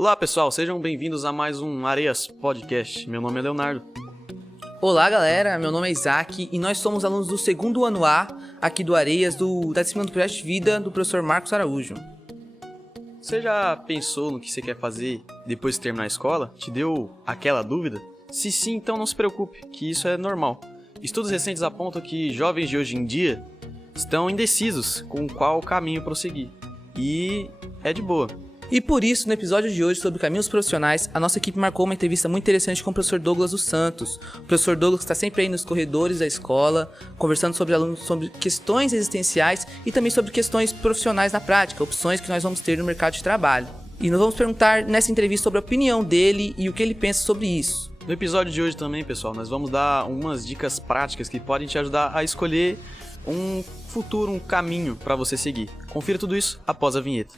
Olá pessoal, sejam bem-vindos a mais um Areias Podcast. Meu nome é Leonardo. Olá galera, meu nome é Isaac e nós somos alunos do segundo ano A aqui do Areias da disciplina do Projeto de Vida do professor Marcos Araújo. Você já pensou no que você quer fazer depois de terminar a escola? Te deu aquela dúvida? Se sim, então não se preocupe, que isso é normal. Estudos recentes apontam que jovens de hoje em dia estão indecisos com qual caminho prosseguir. E é de boa. E por isso, no episódio de hoje sobre caminhos profissionais, a nossa equipe marcou uma entrevista muito interessante com o professor Douglas dos Santos. O professor Douglas está sempre aí nos corredores da escola, conversando sobre alunos, sobre questões existenciais e também sobre questões profissionais na prática, opções que nós vamos ter no mercado de trabalho. E nós vamos perguntar nessa entrevista sobre a opinião dele e o que ele pensa sobre isso. No episódio de hoje também, pessoal, nós vamos dar umas dicas práticas que podem te ajudar a escolher um futuro, um caminho para você seguir. Confira tudo isso após a vinheta.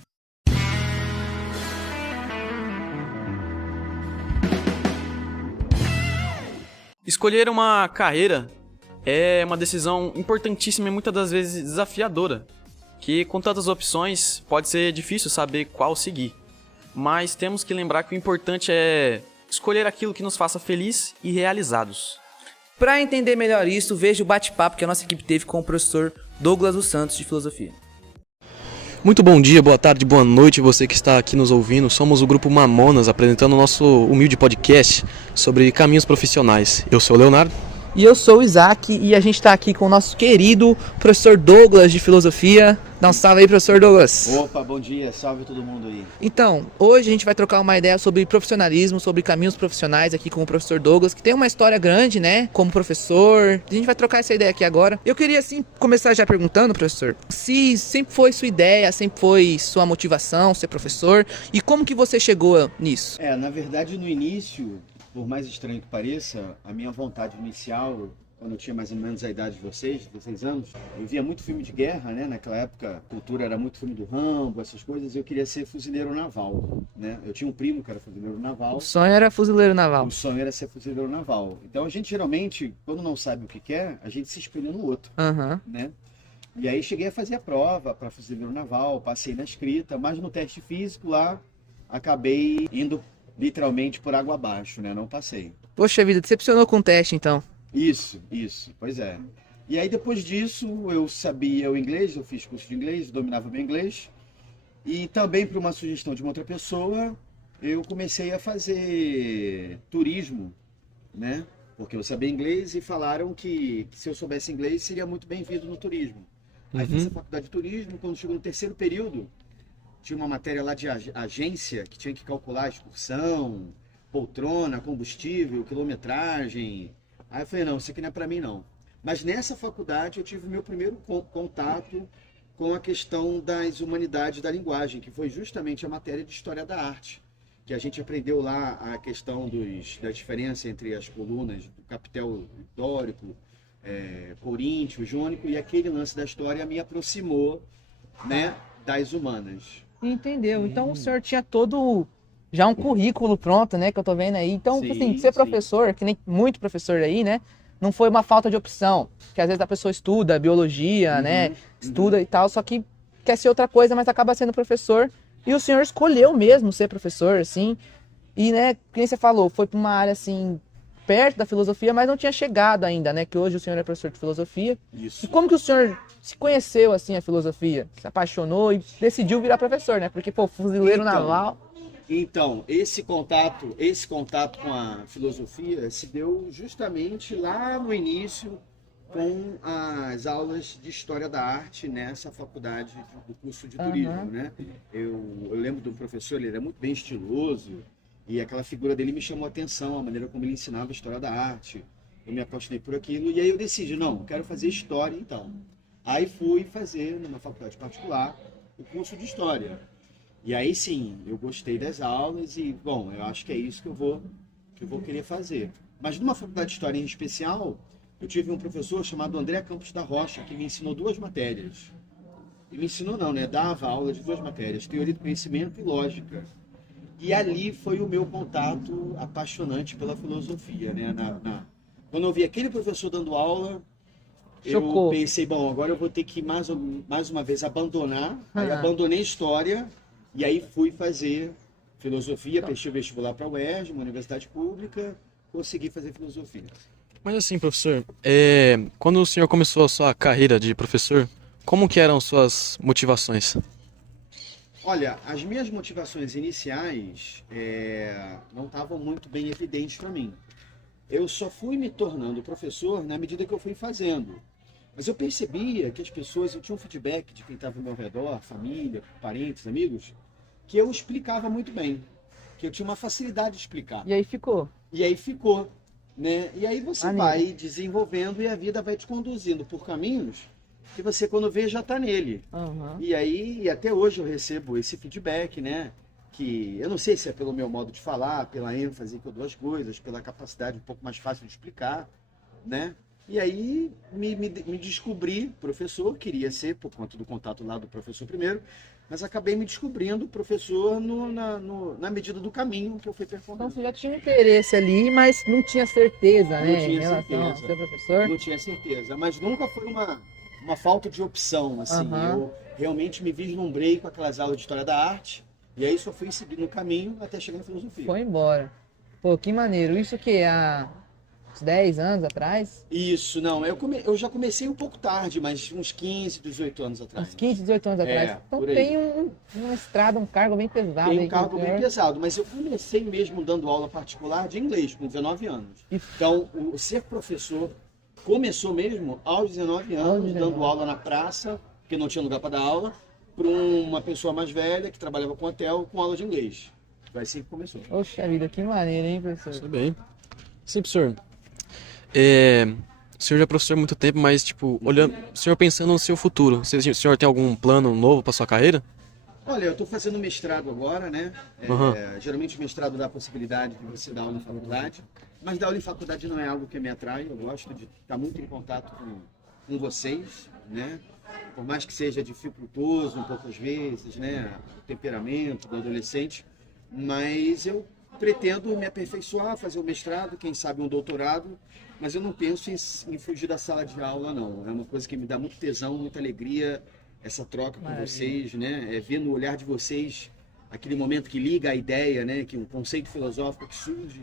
Escolher uma carreira é uma decisão importantíssima e muitas das vezes desafiadora, que com tantas opções pode ser difícil saber qual seguir. Mas temos que lembrar que o importante é escolher aquilo que nos faça feliz e realizados. Para entender melhor isso, veja o bate-papo que a nossa equipe teve com o professor Douglas dos Santos de Filosofia. Muito bom dia, boa tarde, boa noite você que está aqui nos ouvindo. Somos o Grupo Mamonas apresentando o nosso humilde podcast sobre caminhos profissionais. Eu sou o Leonardo. E eu sou o Isaac e a gente está aqui com o nosso querido professor Douglas de Filosofia. Dá um salve aí, professor Douglas. Opa, bom dia, salve todo mundo aí. Então, hoje a gente vai trocar uma ideia sobre profissionalismo, sobre caminhos profissionais aqui com o professor Douglas, que tem uma história grande, né, como professor. A gente vai trocar essa ideia aqui agora. Eu queria, assim, começar já perguntando, professor, se sempre foi sua ideia, sempre foi sua motivação ser professor e como que você chegou nisso? Na verdade, no início, por mais estranho que pareça, a minha vontade inicial, quando eu tinha mais ou menos a idade de vocês, 16 anos, eu via muito filme de guerra, né? Naquela época, a cultura era muito filme do Rambo, essas coisas, e eu queria ser fuzileiro naval, né? Eu tinha um primo que era fuzileiro naval. O sonho era fuzileiro naval. O sonho era ser fuzileiro naval. Então a gente geralmente, quando não sabe o que quer, a gente se espelha no outro, né? E aí cheguei a fazer a prova para fuzileiro naval, passei na escrita, mas no teste físico lá, acabei indo literalmente por água abaixo, né? Não passei. Poxa vida, decepcionou com o teste, então. Isso, pois é. E aí depois disso eu sabia o inglês, eu fiz curso de inglês, dominava bem inglês. E também por uma sugestão de uma outra pessoa, eu comecei a fazer turismo, né? Porque eu sabia inglês e falaram que se eu soubesse inglês seria muito bem-vindo no turismo. Aí fiz a faculdade de turismo, quando chegou no terceiro período, tinha uma matéria lá de agência que tinha que calcular a excursão, poltrona, combustível, quilometragem. Aí eu falei, não, isso aqui não é para mim não. Mas nessa faculdade eu tive o meu primeiro contato com a questão das humanidades da linguagem, que foi justamente a matéria de História da Arte, que a gente aprendeu lá a questão da diferença entre as colunas do capitel dórico, coríntio, jônico, e aquele lance da história me aproximou, né, das humanas. Entendeu? Então o senhor tinha todo já um currículo pronto, né, que eu tô vendo aí. Então, Sim, assim, ser professor, que nem muito professor aí, né, não foi uma falta de opção. Porque às vezes a pessoa estuda biologia, né, estuda e tal, só que quer ser outra coisa, mas acaba sendo professor. E o senhor escolheu mesmo ser professor, assim. E, né, como você falou, foi pra uma área, assim, perto da filosofia, mas não tinha chegado ainda, né, que hoje o senhor é professor de filosofia. Isso. E como que o senhor se conheceu, assim, a filosofia? Se apaixonou e decidiu virar professor, né? Porque, pô, fuzileiro naval... Então, esse contato com a filosofia se deu justamente lá no início com as aulas de História da Arte nessa faculdade do curso de turismo, né? Eu lembro do professor, ele era muito bem estiloso e aquela figura dele me chamou a atenção, a maneira como ele ensinava História da Arte. Eu me apaixonei por aquilo e aí eu decidi, não, quero fazer História então. Aí fui fazer, numa faculdade particular, o curso de História. E aí sim, eu gostei das aulas e, bom, eu acho que é isso que eu vou querer fazer. Mas numa faculdade de História em especial, eu tive um professor chamado André Campos da Rocha, que me ensinou 2 matérias. Ele me ensinou não, né? Dava aula de 2 matérias, Teoria do Conhecimento e Lógica. E ali foi o meu contato apaixonante pela filosofia, né? Quando eu vi aquele professor dando aula, eu pensei, bom, agora eu vou ter que mais uma vez abandonar. Aí abandonei História e aí fui fazer filosofia, prestei vestibular para a UERJ, uma universidade pública, consegui fazer filosofia. Mas assim, professor, quando o senhor começou a sua carreira de professor, como que eram suas motivações? Olha, as minhas motivações iniciais não estavam muito bem evidentes para mim. Eu só fui me tornando professor na medida que eu fui fazendo. Mas eu percebia que as pessoas, eu tinha um feedback de quem estava ao meu redor, família, parentes, amigos, que eu explicava muito bem, que eu tinha uma facilidade de explicar. E aí ficou. E aí ficou, né? E aí você Amigo. vai desenvolvendo e a vida vai te conduzindo por caminhos que você, quando vê, já está nele. Aham. E aí, até hoje eu recebo esse feedback, né? Que eu não sei se é pelo meu modo de falar, pela ênfase que eu dou às coisas, pela capacidade um pouco mais fácil de explicar, né? E aí me descobri professor, queria ser por conta do contato lá do professor primeiro, mas acabei me descobrindo professor na medida do caminho que eu fui Então percorrendo. você já tinha um interesse ali, mas não tinha certeza, né? Não tinha em relação ao certeza. ser professor. Não tinha certeza, mas nunca foi uma falta de opção, assim. Aham. Eu realmente me vislumbrei com aquelas aulas de História da Arte, e aí só fui seguindo o caminho até chegar na filosofia. Foi embora. Pô, que maneiro. Isso que há uns 10 anos atrás? Isso, não, eu já comecei um pouco tarde, mas uns 15, 18 anos atrás. Uns 15, 18 anos atrás. Então por aí. tem uma estrada, um cargo bem pesado. Tem aí um com o cargo bem senhor. pesado, mas eu comecei mesmo dando aula particular de inglês com 19 anos. Isso. Então, o ser professor começou mesmo aos 19 anos, 19. dando aula na praça, porque não tinha lugar para dar aula, para uma pessoa mais velha que trabalhava com hotel com aula de inglês. Vai ser que começou. Poxa vida, que maneiro, hein, professor? Tudo bem. Sim, professor. O senhor já é professor há muito tempo, mas, tipo, olhando, o senhor pensando no seu futuro, o senhor tem algum plano novo para sua carreira? Olha, eu estou fazendo mestrado agora, né? Uhum. Geralmente o mestrado dá a possibilidade de você dar aula em faculdade, mas dar aula em faculdade não é algo que me atrai. Eu gosto de estar muito em contato com vocês, né? Por mais que seja dificultoso um pouco às vezes, né? O temperamento do adolescente, mas eu pretendo me aperfeiçoar, fazer o mestrado, quem sabe um doutorado, mas eu não penso em fugir da sala de aula, não. É uma coisa que me dá muito tesão, muita alegria, essa troca com Maravilha. vocês, né? Ver no olhar de vocês aquele momento que liga a ideia, né? Que um conceito filosófico que surge.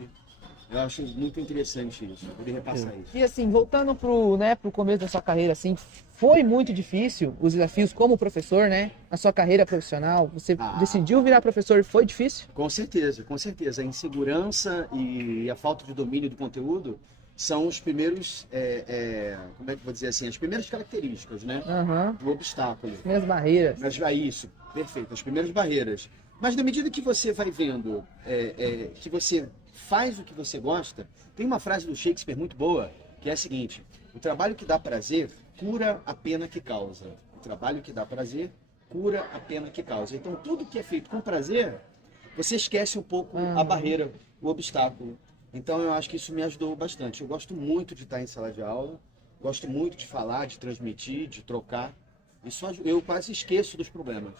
Eu acho muito interessante isso, poder repassar isso. E assim, voltando pro começo da sua carreira, assim, foi muito difícil os desafios como professor, né? Na sua carreira profissional, você decidiu virar professor, foi difícil? Com certeza, com certeza. A insegurança e a falta de domínio do conteúdo são os primeiros, como é que eu vou dizer assim, as primeiras características, né? Aham. Do obstáculo. Minhas barreiras. Mas vai isso, perfeito, as primeiras barreiras. Mas na medida que você vai vendo que você faz o que você gosta, tem uma frase do Shakespeare muito boa, que é a seguinte: o trabalho que dá prazer cura a pena que causa. O trabalho que dá prazer cura a pena que causa. Então tudo que é feito com prazer, você esquece um pouco a barreira, o obstáculo. Então eu acho que isso me ajudou bastante. Eu gosto muito de estar em sala de aula, gosto muito de falar, de transmitir, de trocar. Isso eu quase esqueço dos problemas.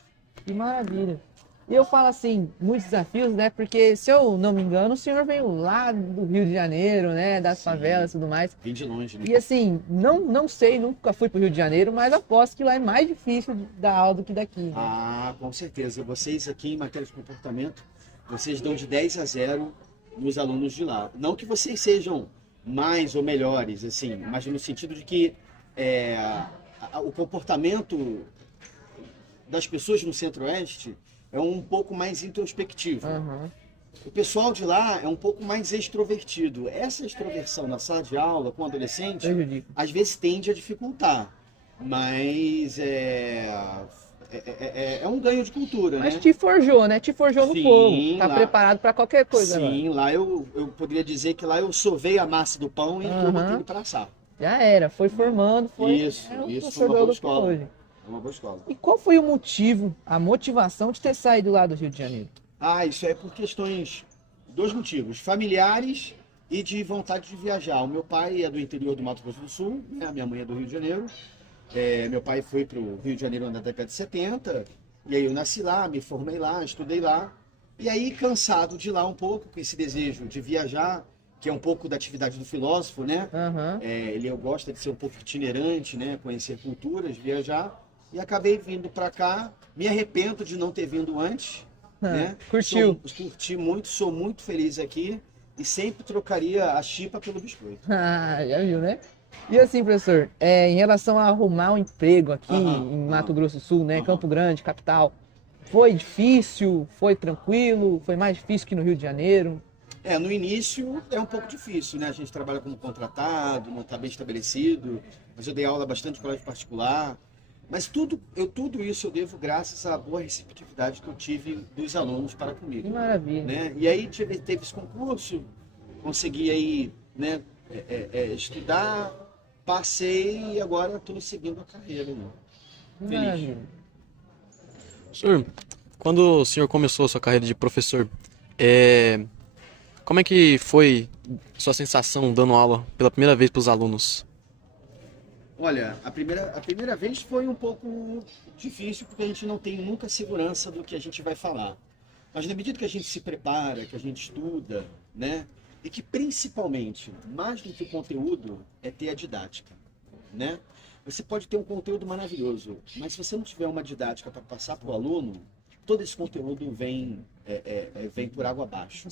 Que maravilha. E eu falo assim, muitos desafios, né? Porque, se eu não me engano, o senhor veio lá do Rio de Janeiro, né? Das favelas e tudo mais. Vim de longe, né? E assim, não sei, nunca fui pro Rio de Janeiro, mas aposto que lá é mais difícil de dar aula do que daqui, né? Ah, com certeza. Vocês aqui em matéria de comportamento, vocês dão de 10 a 0 nos alunos de lá. Não que vocês sejam mais ou melhores, assim, mas no sentido de que o comportamento das pessoas no Centro-Oeste é um pouco mais introspectivo. Aham. O pessoal de lá é um pouco mais extrovertido. Essa extroversão na sala de aula com adolescente, Prejudica. às vezes tende a dificultar, mas é um ganho de cultura, Mas né? te forjou, né? Te forjou no Sim, fogo. Tá lá- preparado pra qualquer coisa agora. Sim, lá eu poderia dizer que lá eu sovei a massa do pão e eu botei ele para assar. Já era, foi formando, foi. Isso, o isso professor foi uma do boa Douglas escola. hoje. É uma boa escola. E qual foi o motivo, a motivação de ter saído lá do Rio de Janeiro? Ah, isso é por questões, 2 motivos, familiares e de vontade de viajar. O meu pai é do interior do Mato Grosso do Sul, né? A minha mãe é do Rio de Janeiro. Meu pai foi para o Rio de Janeiro na década de 70, e aí eu nasci lá, me formei lá, estudei lá. E aí, cansado de lá um pouco, com esse desejo de viajar, que é um pouco da atividade do filósofo, né? Aham. Ele gosta de ser um pouco itinerante, né? Conhecer culturas, viajar. E acabei vindo para cá. Me arrependo de não ter vindo antes, né? Curtiu? Curti muito, sou muito feliz aqui e sempre trocaria a chipa pelo biscoito. Ah, já viu, né? E assim, professor, em relação a arrumar um emprego aqui em Mato Grosso do Sul, né? Campo Grande, capital, foi difícil? Foi tranquilo? Foi mais difícil que no Rio de Janeiro? No início é um pouco difícil, né? A gente trabalha como contratado, não está bem estabelecido, mas eu dei aula bastante em colégio particular. Mas tudo isso eu devo graças à boa receptividade que eu tive dos alunos para comigo. Que maravilha. Né? E aí teve esse concurso, consegui aí, né, estudar, passei e agora estou seguindo a carreira. Né? Que Feliz. maravilha. Senhor, quando o senhor começou a sua carreira de professor, como é que foi sua sensação dando aula pela primeira vez para os alunos? Olha, a primeira vez foi um pouco difícil porque a gente não tem nunca segurança do que a gente vai falar. Mas na medida que a gente se prepara, que a gente estuda, né? E que principalmente, mais do que o conteúdo, é ter a didática, né? Você pode ter um conteúdo maravilhoso, mas se você não tiver uma didática para passar para o aluno, todo esse conteúdo vem por água abaixo.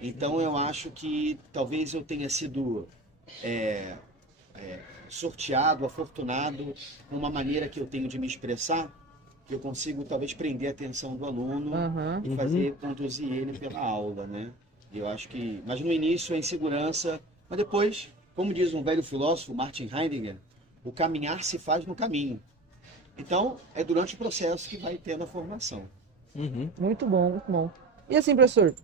Então eu acho que talvez eu tenha sido sorteado, afortunado com uma maneira que eu tenho de me expressar, que eu consigo talvez prender a atenção do aluno e conduzir ele pela aula, né? Eu acho que, mas no início a insegurança, mas depois, como diz um velho filósofo, Martin Heidegger, o caminhar se faz no caminho. Então, é durante o processo que vai tendo a formação. Muito bom, muito bom. E assim, professor,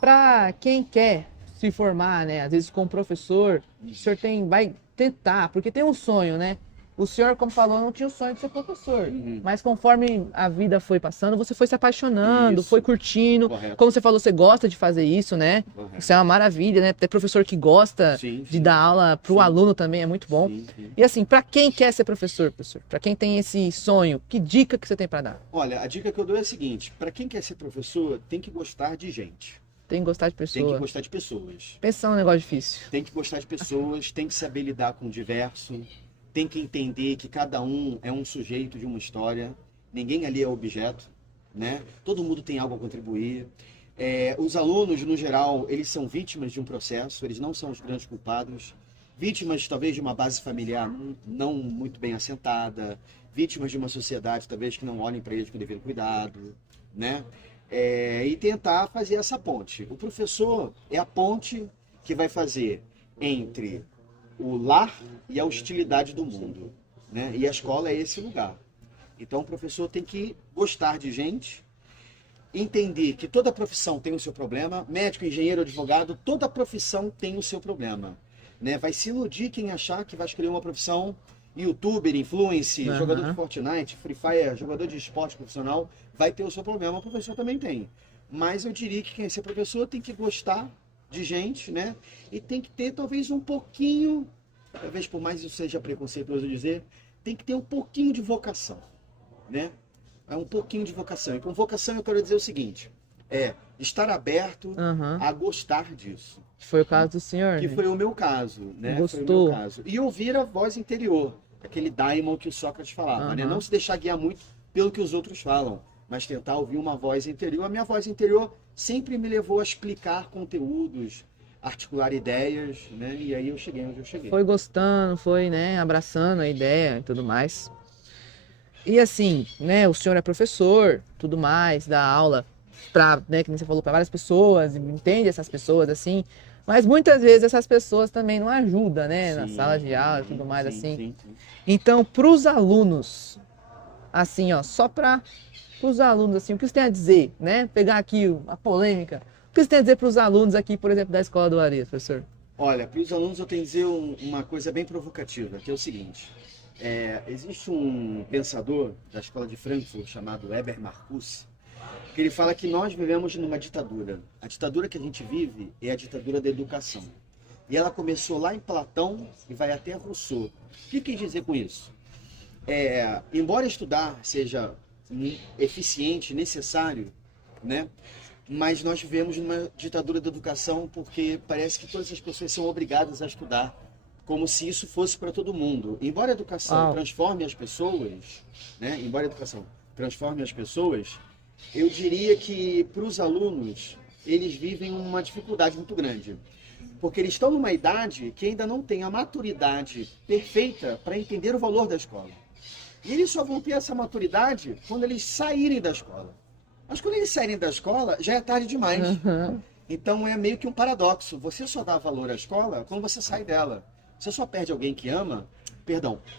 para quem quer se formar, né, às vezes como professor, o senhor vai tentar, porque tem um sonho, né? O senhor, como falou, não tinha o sonho de ser professor, mas conforme a vida foi passando, você foi se apaixonando, foi curtindo. Correto. Como você falou, você gosta de fazer isso, né? Correto. Isso é uma maravilha, né? Ter professor que gosta de dar aula para o aluno também é muito bom. Sim. E assim, para quem quer ser professor, para quem tem esse sonho, que dica que você tem para dar? Olha, a dica que eu dou é a seguinte, para quem quer ser professor, tem que gostar de gente. Tem que gostar de Tem que pessoa. gostar de pessoas. Pensar um negócio difícil. Tem que gostar de pessoas, tem que saber lidar com o diverso, tem que entender que cada um é um sujeito de uma história, ninguém ali é objeto, né? Todo mundo tem algo a contribuir. Os alunos, no geral, eles são vítimas de um processo, eles não são os grandes culpados, vítimas talvez de uma base familiar não muito bem assentada, vítimas de uma sociedade talvez que não olhem para eles com devido cuidado, né? E tentar fazer essa ponte. O professor é a ponte que vai fazer entre o lar e a hostilidade do mundo, né? E a escola é esse lugar. Então o professor tem que gostar de gente, entender que toda profissão tem o seu problema, médico, engenheiro, advogado, toda profissão tem o seu problema, né? Vai se iludir quem achar que vai escolher uma profissão, youtuber, influencer, jogador de Fortnite, Free Fire, jogador de esporte profissional, vai ter o seu problema, o professor também tem. Mas eu diria que quem é ser professor tem que gostar de gente, né? E tem que ter talvez um pouquinho, talvez por mais isso seja preconceituoso dizer, tem que ter um pouquinho de vocação, né? Um pouquinho de vocação. E com vocação eu quero dizer o seguinte, estar aberto a gostar disso. Foi o caso do senhor, Que né? foi o meu caso, né? Gostou. Foi o meu caso. E ouvir a voz interior, aquele daimon que o Sócrates falava, né? Não se deixar guiar muito pelo que os outros falam, mas tentar ouvir uma voz interior. A minha voz interior sempre me levou a explicar conteúdos, articular ideias, né? E aí eu cheguei onde eu cheguei. Foi gostando, foi, né, abraçando a ideia e tudo mais. E assim, né, o senhor é professor, tudo mais, dá aula para, né, que você falou, para várias pessoas, entende essas pessoas assim, mas muitas vezes essas pessoas também não ajudam, né, na sala de aula e tudo mais assim. Sim. Então, para os alunos, assim, ó, só para os alunos, assim, o que você tem a dizer, né? Pegar aqui a polêmica. O que você tem a dizer para os alunos aqui, por exemplo, da Escola do Arias, professor? Olha, para os alunos eu tenho a dizer uma coisa bem provocativa, que é o seguinte. Existe um pensador da Escola de Frankfurt chamado Weber Marcuse, que ele fala que nós vivemos numa ditadura. A ditadura que a gente vive é a ditadura da educação. E ela começou lá em Platão e vai até Rousseau. O que quer dizer com isso? Embora estudar seja eficiente, necessário, né? Mas nós vivemos numa ditadura da educação porque parece que todas as pessoas são obrigadas a estudar, como se isso fosse para todo mundo. Embora a educação transforme as pessoas, né? Embora a educação transforme as pessoas, eu diria que para os alunos, eles vivem uma dificuldade muito grande. Porque eles estão numa idade que ainda não tem a maturidade perfeita para entender o valor da escola. E eles só vão ter essa maturidade quando eles saírem da escola. Mas quando eles saírem da escola, já é tarde demais. Então é meio que um paradoxo. Você só dá valor à escola quando você sai dela. Você só perde alguém que ama,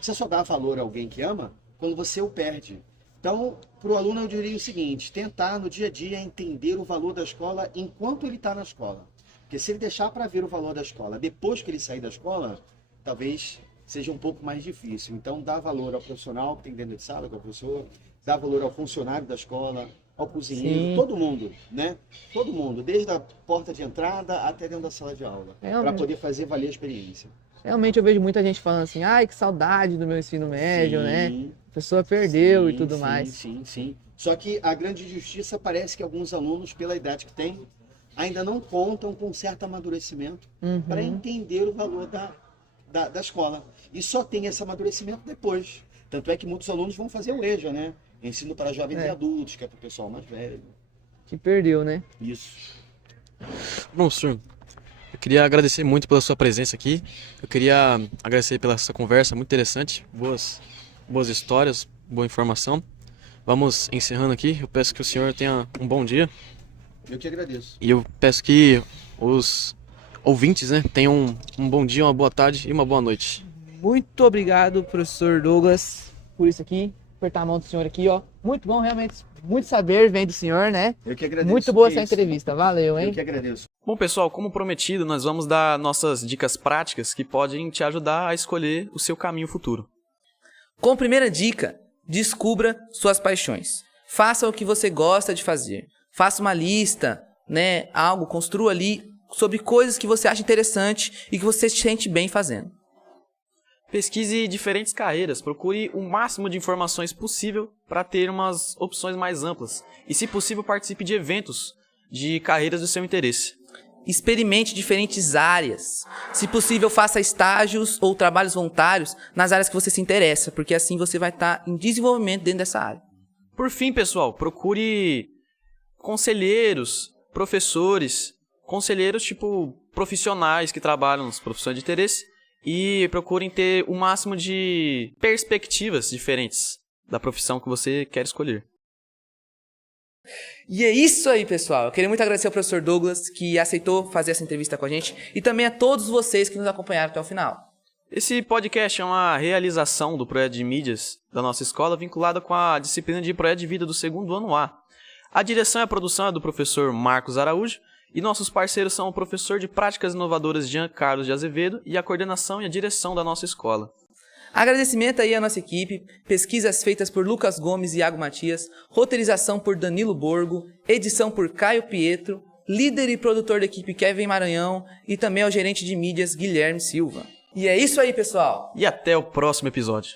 você só dá valor a alguém que ama quando você o perde. Então, para o aluno eu diria o seguinte, tentar no dia a dia entender o valor da escola enquanto ele está na escola. Porque se ele deixar para ver o valor da escola depois que ele sair da escola, talvez seja um pouco mais difícil. Então, dá valor ao profissional que tem dentro de sala, que é o professor, dá valor ao funcionário da escola, ao cozinheiro, Sim. todo mundo, né? Todo mundo, desde a porta de entrada até dentro da sala de aula, para poder fazer valer a experiência. Realmente eu vejo muita gente falando assim, ai, que saudade do meu ensino médio, né? A pessoa perdeu e tudo mais. Sim. Só que a grande injustiça parece que alguns alunos, pela idade que têm, ainda não contam com certo amadurecimento para entender o valor da escola. E só tem esse amadurecimento depois. Tanto é que muitos alunos vão fazer o EJA, né? Ensino para jovens e adultos, que é para o pessoal mais velho. Que perdeu, né? Isso. Bom, senhor, eu queria agradecer muito pela sua presença aqui. Eu queria agradecer pela essa conversa muito interessante. Boas histórias, boa informação. Vamos encerrando aqui. Eu peço que o senhor tenha um bom dia. Eu que agradeço. E eu peço que os ouvintes, né, tenham um bom dia, uma boa tarde e uma boa noite. Muito obrigado, professor Douglas, por isso aqui. Apertar a mão do senhor aqui, ó. Muito bom, realmente. Muito saber vem do senhor, né? Eu que agradeço. Muito boa essa entrevista. Valeu, hein? Eu que agradeço. Bom, pessoal, como prometido, nós vamos dar nossas dicas práticas que podem te ajudar a escolher o seu caminho futuro. Como primeira dica, descubra suas paixões. Faça o que você gosta de fazer. Faça uma lista, né? Algo, construa ali sobre coisas que você acha interessante e que você se sente bem fazendo. Pesquise diferentes carreiras, procure o máximo de informações possível para ter umas opções mais amplas. E, se possível, participe de eventos de carreiras do seu interesse. Experimente diferentes áreas. Se possível, faça estágios ou trabalhos voluntários nas áreas que você se interessa, porque assim você vai estar em desenvolvimento dentro dessa área. Por fim, pessoal, procure conselheiros, professores, conselheiros tipo profissionais que trabalham nas profissões de interesse e procurem ter o máximo de perspectivas diferentes da profissão que você quer escolher. E é isso aí, pessoal. Eu queria muito agradecer ao professor Douglas, que aceitou fazer essa entrevista com a gente, e também a todos vocês que nos acompanharam até o final. Esse podcast é uma realização do projeto de mídias da nossa escola, vinculada com a disciplina de projeto de vida do segundo ano A. A direção e a produção é do professor Marcos Araújo, e nossos parceiros são o professor de Práticas Inovadoras Jean Carlos de Azevedo e a coordenação e a direção da nossa escola. Agradecimento aí à nossa equipe, pesquisas feitas por Lucas Gomes e Iago Matias, roteirização por Danilo Borgo, edição por Caio Pietro, líder e produtor da equipe Kevin Maranhão e também ao gerente de mídias Guilherme Silva. E é isso aí, pessoal! E até o próximo episódio.